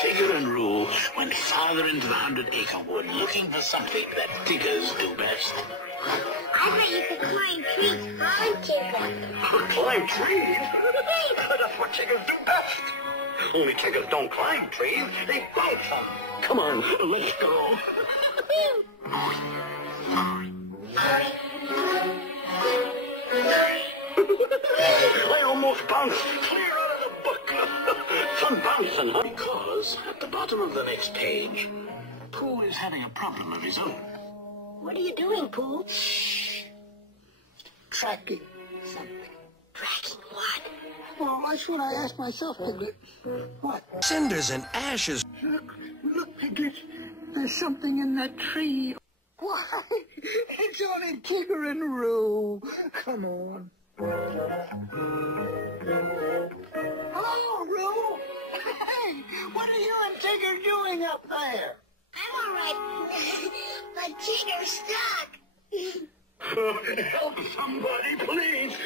Tigger and Roo went farther into the 100-acre wood looking for something that Tiggers do best. I bet you could climb trees, huh, Tigger? Climb trees? That's what Tiggers do best. Only Tiggers don't climb trees, they bounce them. Come on, let's go. I almost bounced clear out of the book. Some bouncing, huh? Because at the bottom of the next page, Pooh is having a problem of his own. What are you doing, Pooh? Tracking something. Tracking what? Well, that's what I asked myself, Piglet. What? Cinders and ashes. Look, Piglet. There's something in that tree. Why? It's only Tigger and Roo. Come on. Hello, Roo. Hey, what are you and Tigger doing up there? I'm all right, but Tigger's stuck. Help somebody, please.